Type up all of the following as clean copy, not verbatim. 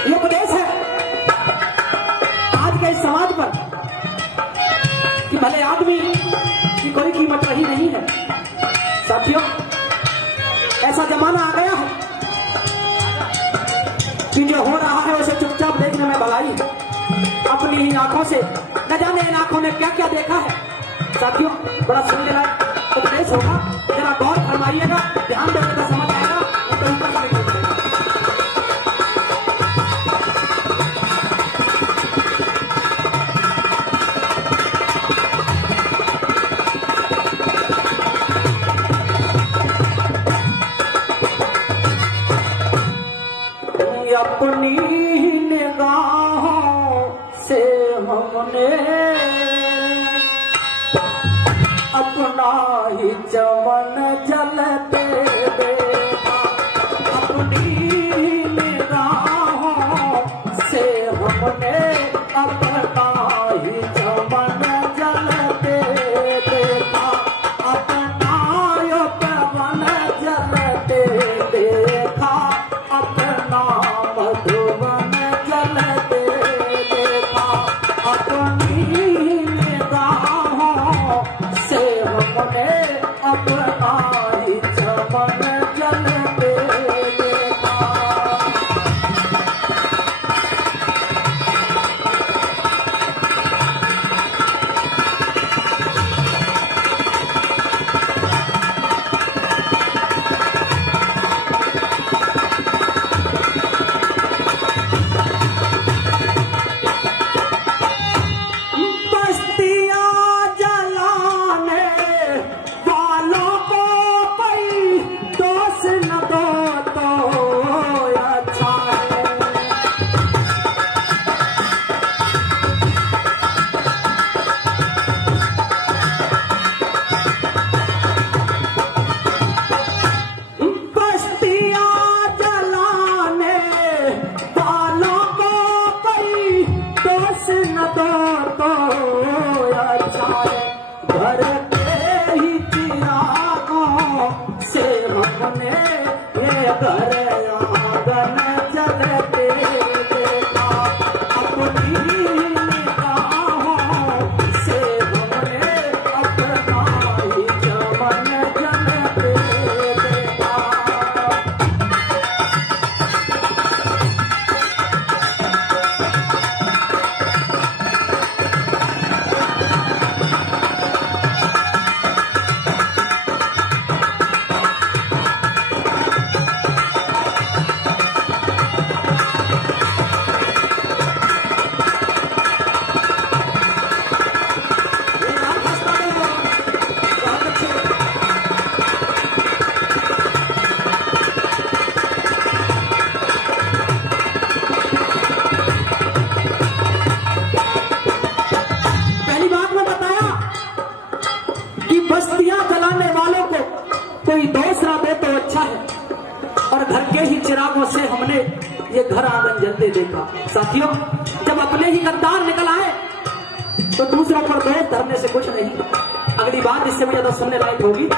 ये उपदेश है आज के इस समाज पर कि भले आदमी की कोई कीमत रही नहीं है। साथियों, ऐसा जमाना आ गया है कि जो हो रहा है उसे चुपचाप देखने में भलाई है। अपनी ही आंखों से न जाने इन आंखों ने क्या क्या देखा है। साथियों, बड़ा सुनने लायक उपदेश होगा, जरा गौर फरमाइएगा, ध्यान देने तो समझ आएगा, तो ऊपर से नहीं उठेगा। अपनी निगाहों से हमने अपना ही चमन जलते देखा। अपनी निगाहों से हमने अपना ही चमन जलते देखा। अपना यो चमन जलते देखा। अपना मधुबन जलते देखा। अपनी निगाहों से हमने अपना ही चमन जलते देखा। घर के ही चिरागों से हमने ये घर आंगन जलते देखा। अपनी निगाहों से हमने अपना ही चमन जलते देखा। बस्तियां जलाने वालों को कोई दोष ना दे तो अच्छा है, और घर के ही चिरागों से हमने ये घर आंगन जलते देखा। साथियों, जब अपने ही गद्दार निकल आए तो दूसरों पर दोष धरने से कुछ नहीं। अगली बात इससे भी ज्यादा सुनने लायक होगी।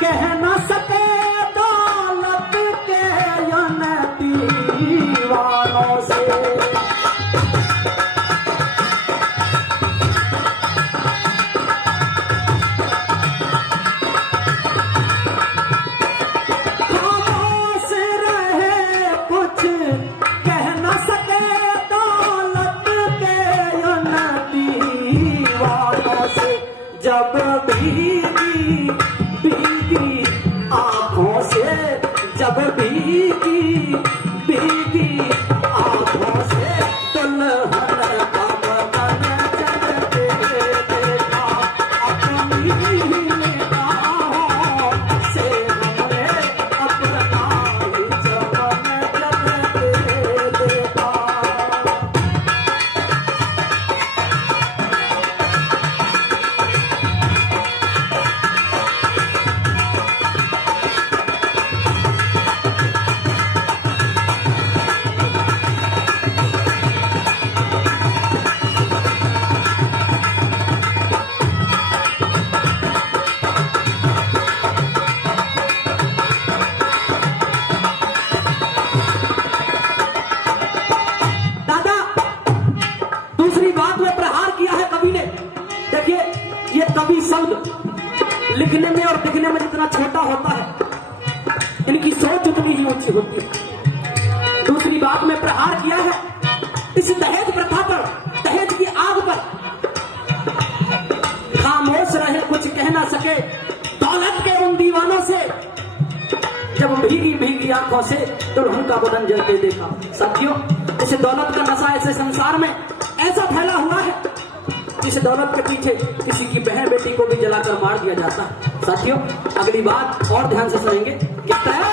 कह न सके दौलत के यन दीवानों से। लिखने में और दिखने में जितना छोटा होता है, इनकी सोच उतनी ही ऊंची होती है। दूसरी बात में प्रहार किया है इस दहेज प्रथा पर, दहेज की आग पर। खामोश रहे, कुछ कह ना सके दौलत के उन दीवानों से, जब भीगी भीगी आंखों से दुल्हन का बदन जलते देखा। साथियों, इस दौलत का नशा ऐसे संसार में ऐसा फैला हुआ है, इस दौलत के पीछे किसी की बहन बेटी को भी जलाकर मार दिया जाता है। साथियों, अगली बात और ध्यान से सुनेंगे। कहता है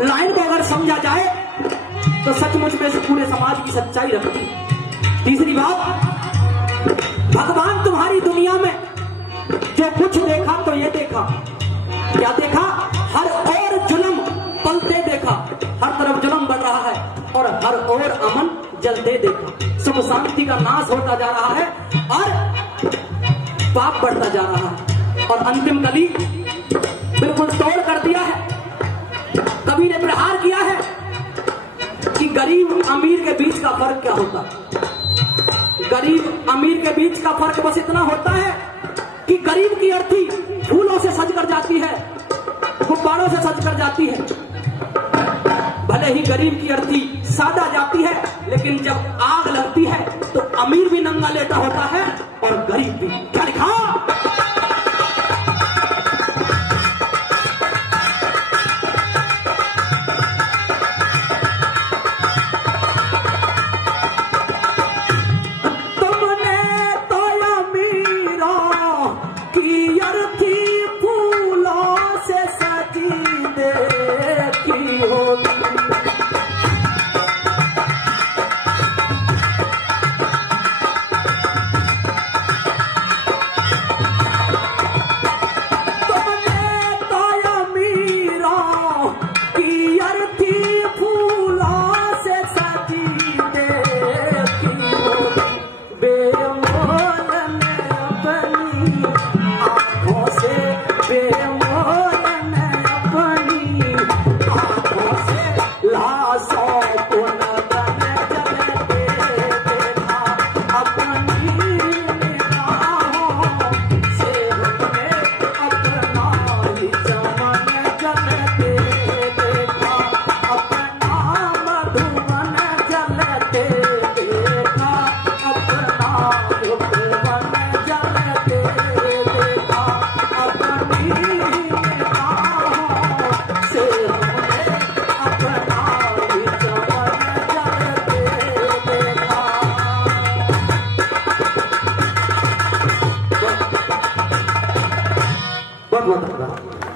लाइन को अगर समझा जाए तो सचमुच में से पूरे समाज की सच्चाई रखती है। तीसरी बात, भगवान तुम्हारी दुनिया में जो कुछ देखा तो ये देखा, क्या देखा? हर ओर जुल्म पलते देखा, हर तरफ जुल्म बढ़ रहा है और हर ओर अमन जलते देखा। सुख शांति का नाश होता जा रहा है और पाप बढ़ता जा रहा है और अंतिम कली बिल्कुल तोड़ कर दिया है। कवि ने प्रहार किया है कि गरीब अमीर के बीच का फर्क क्या होता है। गरीब अमीर के बीच का फर्क बस इतना होता है कि गरीब की अर्थी फूलों से सज कर जाती है, गुब्बारों से सज कर जाती है। भले ही गरीब की अर्थी सादा जाती है, लेकिन जब आग लगती है तो अमीर भी नंगा लेटा होता है और गरीब भी। क्या लिखा? बहुत बहुत धन्यवाद।